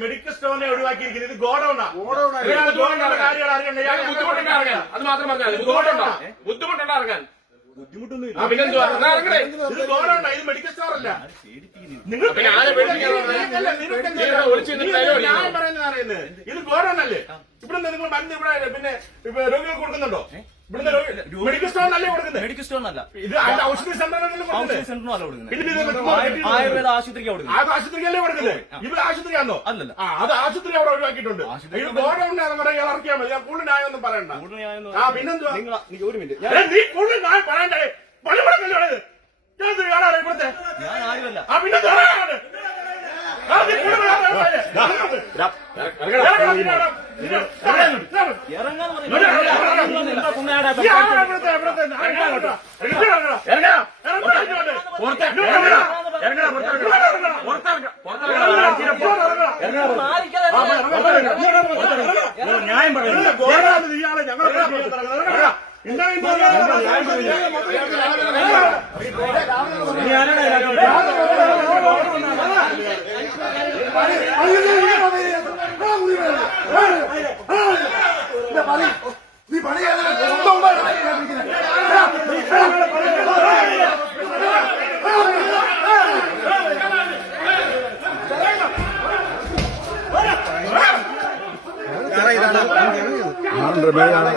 Medical സ്റ്റോറിനെ ഒഴിവാക്കിയിരിക്കുന്നത് ഇത് ഗോഡൌണാ ഗോഡൌണിന്റെ കാര്യങ്ങൾ അറിയണ്ട ഇയാൾ ബുദ്ധിമുട്ടുണ്ട് ഇറങ്ങാൻ? അത് മാത്രം പറഞ്ഞാൽ മതി. ബുദ്ധിമുട്ടുണ്ടോ? ബുദ്ധിമുട്ടുണ്ടോ ഇറങ്ങാൻ? ആ, പിന്നെന്തുവാ? എന്നാ ഇറങ്ങണേ? ഇത് ഗോഡൌണാ ഇത് മെഡിക്കൽ സ്റ്റോർ അല്ല. നിങ്ങൾ പിന്നെ ആരെ ഞാൻ അടിക്കുന്നു. പറയുന്നത് അറിയുന്നത് ഇത്? ഗോഡൌൺ അല്ലേ ഇവിടെ നിങ്ങൾ മരുന്ന് ഇവിടെ പിന്നെ രോഗികൾ കൊടുക്കുന്നുണ്ടോ? ഇവിടുന്ന് മെഡിക്കൽ ഇത് ഔഷധ സെന്ററിനല്ലേ ഔഷധ കൊടുക്കുന്നത് അല്ല ഇത് ആയുർ- ആയുർവേദ ആശുപത്രിക്കാണ് കൊടുക്കുന്നത് അത് ആശുപത്രിക്കല്ലേ കൊടുക്കുന്നത് ഇവിടെ ആശുപത്രിയാണോ അല്ലല്ല. അത് ആശുപത്രി അവിടെ ഒഴിവാക്കിയിട്ടുണ്ട് ആശുപത്രി ഇത് ഗോഡൌണിനാണ് പറയാൻ ഇറക്കിയാൽ മതി ഞാൻ കൂടുതൽ ന്യായമൊന്നും പറയണ്ട ആ, പിന്നെന്തുവാ? നിങ്ങൾ ഒരു മിനിറ്റ് നീ കൂടുതൽ ന്യായം പറയണ്ടേ പണിമുടക്കല്ലേ? ഞാൻ കാണാറ് ഇവിടുത്തെ ആ പിന്നെ ധാരാളമാണ്. ന്യായം പറയുന്നത് ഇയാളെ ഞങ്ങളെ നീ പണി ஆண்டரை மேலான